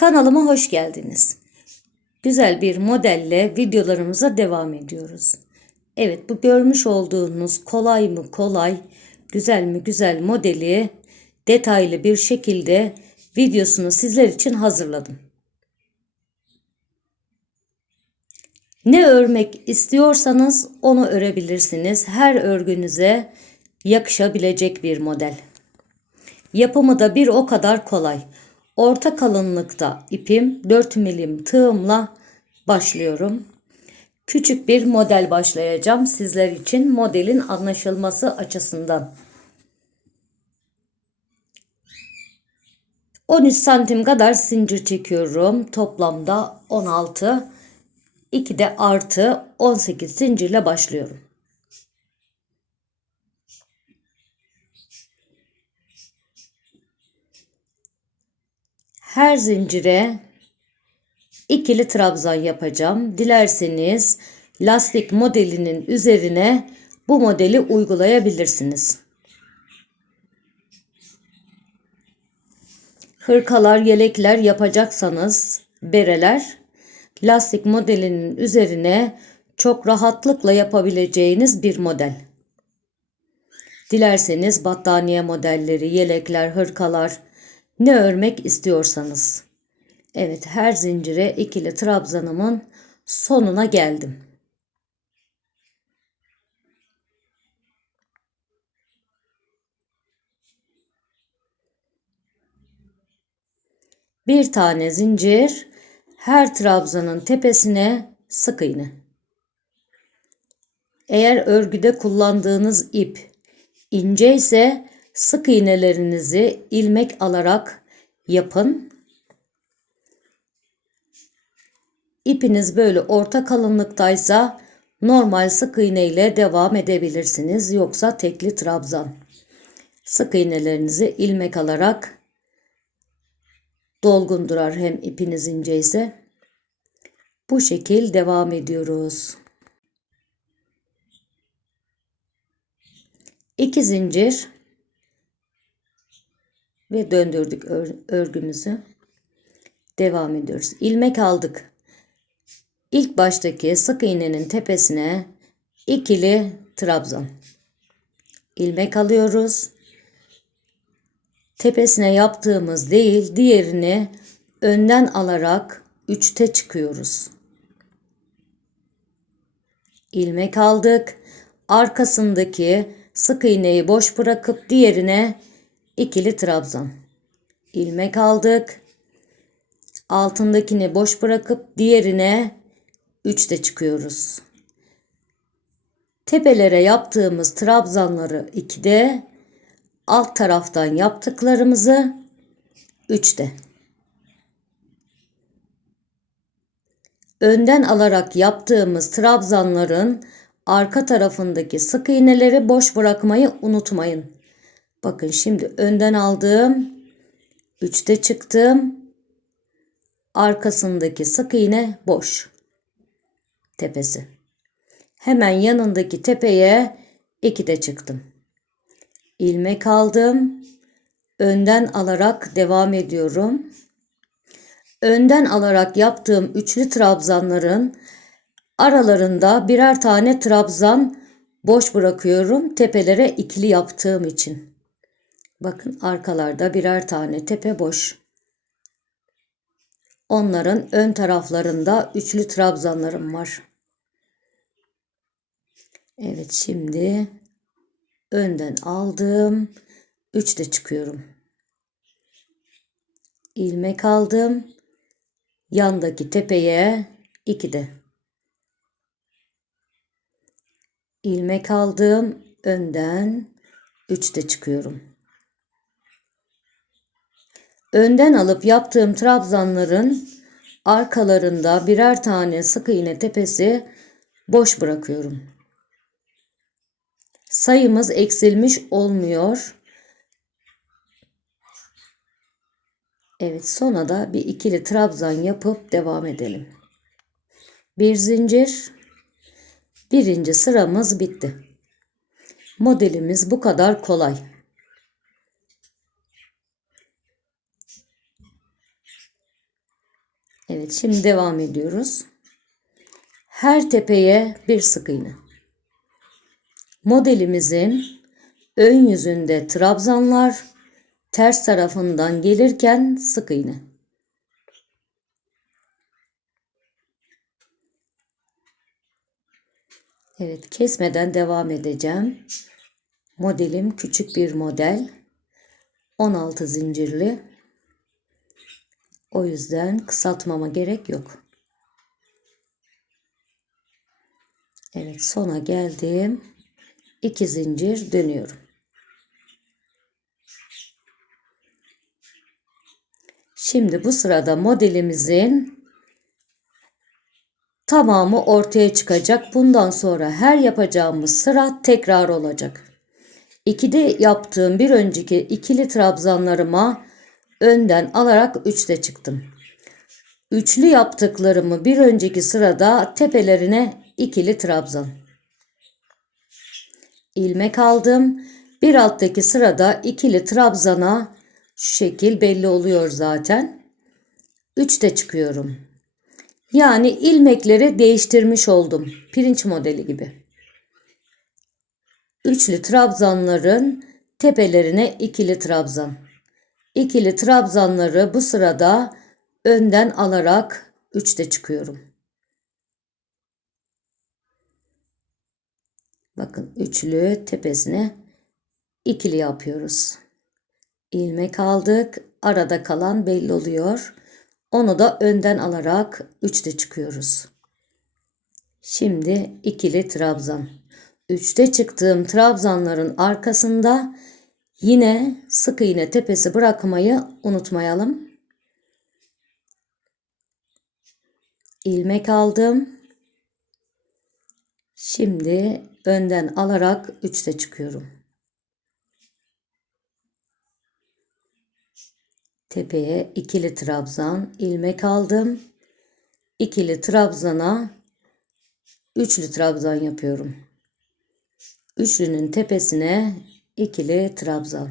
Kanalıma hoş geldiniz. Güzel bir modelle videolarımıza devam ediyoruz. Evet bu görmüş olduğunuz kolay mı kolay, güzel mi güzel modeli detaylı bir şekilde videosunu sizler için hazırladım. Ne örmek istiyorsanız onu örebilirsiniz. Her örgünüze yakışabilecek bir model. Yapımı da bir o kadar kolay. Orta kalınlıkta ipim 4 milim tığımla başlıyorum. Küçük bir model başlayacağım sizler için modelin anlaşılması açısından. 13 santim kadar zincir çekiyorum. Toplamda 16. 2 de artı 18 zincirle başlıyorum. Her zincire ikili trabzan yapacağım. Dilerseniz lastik modelinin üzerine bu modeli uygulayabilirsiniz. Hırkalar, yelekler yapacaksanız bereler lastik modelinin üzerine çok rahatlıkla yapabileceğiniz bir model. Dilerseniz battaniye modelleri, yelekler, hırkalar ne örmek istiyorsanız. Evet her zincire ikili trabzanımın sonuna geldim. Bir tane zincir her trabzanın tepesine sık iğne. Eğer örgüde kullandığınız ip ince ise sık iğnelerinizi ilmek alarak yapın. İpiniz böyle orta kalınlıktaysa normal sık iğne ile devam edebilirsiniz. Yoksa tekli trabzan. Sık iğnelerinizi ilmek alarak dolgun durar hem ipiniz ince ise. Bu şekil devam ediyoruz. 2 zincir ve döndürdük örgümüzü. Devam ediyoruz. İlmek aldık. İlk baştaki sık iğnenin tepesine ikili trabzan. İlmek alıyoruz. Tepesine yaptığımız değil, diğerini önden alarak üçte çıkıyoruz. İlmek aldık. Arkasındaki sık iğneyi boş bırakıp diğerine ikili trabzan. ilmek aldık. Altındakini boş bırakıp diğerine 3'te çıkıyoruz. Tepelere yaptığımız trabzanları 2'de, alt taraftan yaptıklarımızı 3'te. Önden alarak yaptığımız trabzanların arka tarafındaki sık iğneleri boş bırakmayı unutmayın. Bakın şimdi önden aldım. Üçte çıktım. Arkasındaki sık iğne boş. Tepesi. Hemen yanındaki tepeye ikide çıktım. İlmek aldım. Önden alarak devam ediyorum. Önden alarak yaptığım üçlü trabzanların aralarında birer tane trabzan boş bırakıyorum tepelere ikili yaptığım için. Bakın arkalarda birer tane tepe boş. Onların ön taraflarında üçlü trabzanlarım var. Evet şimdi önden aldım. Üçte çıkıyorum. ilmek aldım. Yandaki tepeye iki de. ilmek aldım. Önden üçte çıkıyorum. Önden alıp yaptığım trabzanların arkalarında birer tane sık iğne tepesi boş bırakıyorum. Sayımız eksilmiş olmuyor. Evet sona da bir ikili trabzan yapıp devam edelim. Bir zincir. Birinci sıramız bitti. Modelimiz bu kadar kolay. Evet şimdi devam ediyoruz. Her tepeye bir sık iğne. Modelimizin ön yüzünde trabzanlar ters tarafından gelirken sık iğne. Evet kesmeden devam edeceğim. Modelim küçük bir model. 16 zincirli. O yüzden kısaltmama gerek yok. Evet sona geldim. 2 zincir dönüyorum. Şimdi bu sırada modelimizin tamamı ortaya çıkacak. Bundan sonra her yapacağımız sıra tekrar olacak. 2'de yaptığım bir önceki ikili trabzanlarıma önden alarak 3'te çıktım. Üçlü yaptıklarımı bir önceki sırada tepelerine ikili trabzan. ilmek aldım. Bir alttaki sırada ikili trabzana şu şekil belli oluyor zaten. 3'te çıkıyorum. Yani ilmekleri değiştirmiş oldum. Pirinç modeli gibi. Üçlü trabzanların tepelerine ikili trabzan. İkili trabzanları bu sırada önden alarak 3'te çıkıyorum. Bakın üçlü tepesine ikili yapıyoruz. İlmek aldık. Arada kalan belli oluyor. Onu da önden alarak 3'te çıkıyoruz. Şimdi ikili trabzan. 3'te çıktığım trabzanların arkasında yine sık iğne tepesi bırakmayı unutmayalım. ilmek aldım. Şimdi önden alarak 3'te çıkıyorum. Tepeye ikili trabzan, ilmek aldım. İkili trabzana üçlü trabzan yapıyorum. Üçlünün tepesine ikili trabzan.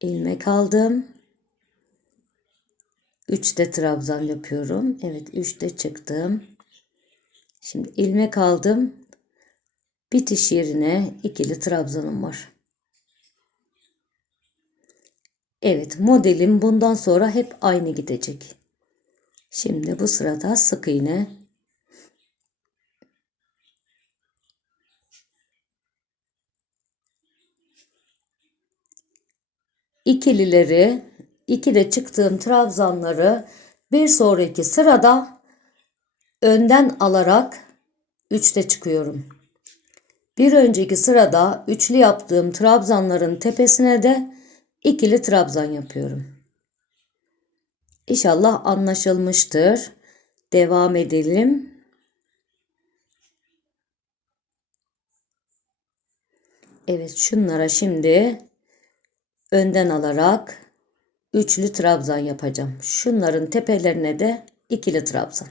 ilmek aldım. Üçte trabzan yapıyorum. Evet üçte çıktım. Şimdi ilmek aldım. Bitiş yerine ikili trabzanım var. Evet modelim bundan sonra hep aynı gidecek. Şimdi bu sırada sık iğne ikilileri ikide çıktığım trabzanları bir sonraki sırada önden alarak üçte çıkıyorum. Bir önceki sırada üçlü yaptığım trabzanların tepesine de ikili trabzan yapıyorum. İnşallah anlaşılmıştır. Devam edelim. Evet şunlara şimdi önden alarak üçlü trabzan yapacağım. Şunların tepelerine de ikili trabzan.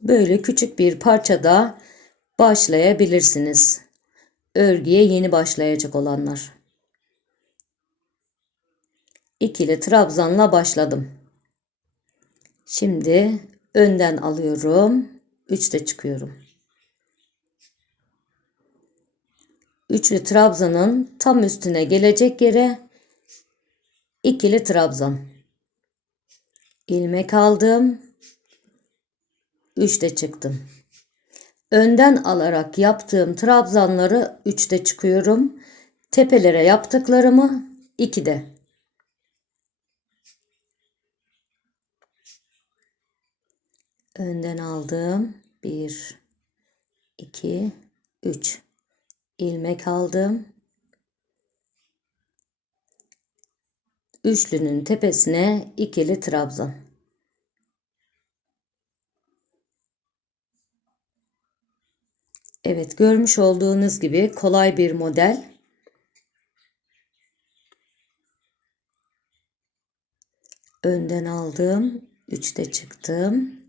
Böyle küçük bir parçada başlayabilirsiniz. Örgüye yeni başlayacak olanlar. İkili trabzanla başladım. Şimdi önden alıyorum. Üçte çıkıyorum. Üçlü trabzanın tam üstüne gelecek yere ikili trabzan. ilmek aldım. Üçte çıktım. Önden alarak yaptığım trabzanları üçte çıkıyorum. Tepelere yaptıklarımı ikide. Önden aldım. Bir, iki, üç ilmek aldım. Üçlünün tepesine ikili trabzan. Evet görmüş olduğunuz gibi kolay bir model. Önden aldım. Üçte çıktım.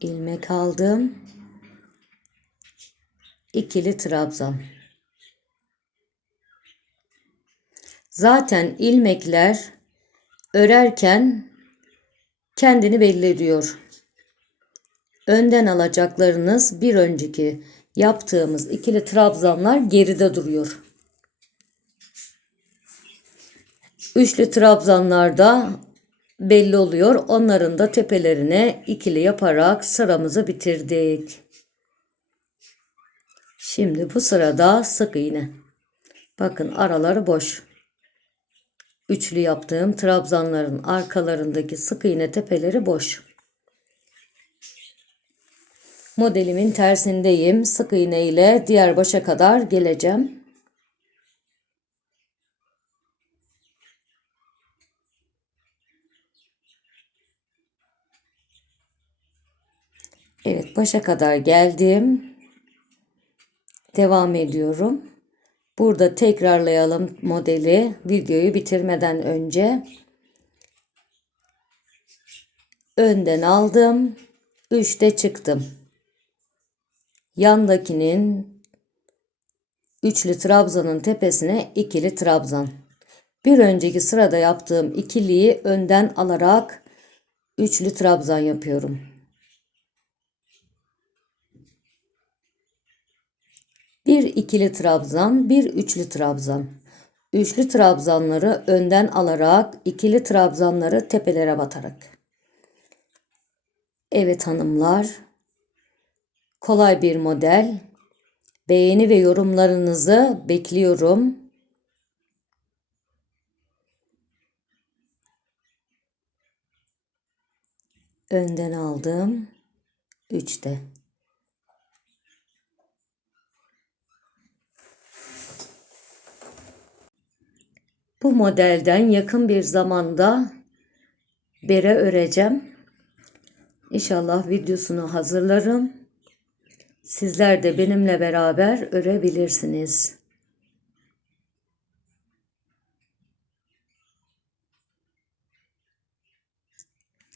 ilmek aldım ikili trabzan. Zaten ilmekler örerken kendini belli ediyor. Önden alacaklarınız bir önceki yaptığımız ikili trabzanlar geride duruyor. Üçlü trabzanlarda belli oluyor. Onların da tepelerine ikili yaparak sıramızı bitirdik. Şimdi bu sırada sık iğne. Bakın araları boş. Üçlü yaptığım trabzanların arkalarındaki sık iğne tepeleri boş. Modelimin tersindeyim. Sık iğne ile diğer başa kadar geleceğim. Evet başa kadar geldim. Devam ediyorum. Burada tekrarlayalım modeli videoyu bitirmeden önce. Önden aldım. 3'te çıktım. Yandakinin üçlü trabzanın tepesine ikili trabzan. Bir önceki sırada yaptığım ikiliyi önden alarak üçlü trabzan yapıyorum. Bir ikili trabzan, bir üçlü trabzan. Üçlü trabzanları önden alarak ikili trabzanları tepelere batarak. Evet hanımlar. Kolay bir model. Beğeni ve yorumlarınızı bekliyorum. Önden aldım. Üçte. Bu modelden yakın bir zamanda bere öreceğim. İnşallah videosunu hazırlarım. Sizler de benimle beraber örebilirsiniz.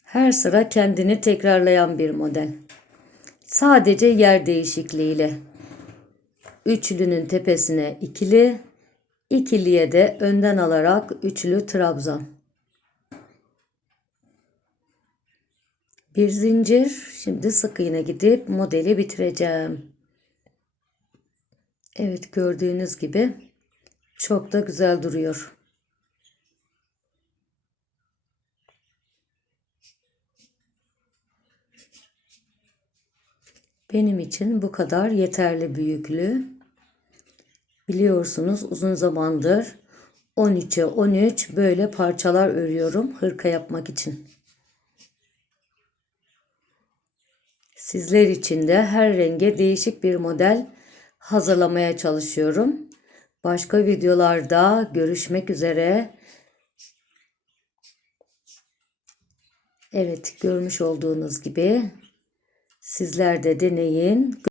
Her sıra kendini tekrarlayan bir model. Sadece yer değişikliğiyle. Üçlünün tepesine ikili, ikiliye de önden alarak üçlü trabzan. Bir zincir. Şimdi sık iğne gidip modeli bitireceğim. Evet gördüğünüz gibi çok da güzel duruyor. Benim için bu kadar yeterli büyüklüğü. Biliyorsunuz uzun zamandır 13'e 13 böyle parçalar örüyorum hırka yapmak için. Sizler için de her renge değişik bir model hazırlamaya çalışıyorum. Başka videolarda görüşmek üzere. Evet görmüş olduğunuz gibi sizler de deneyin.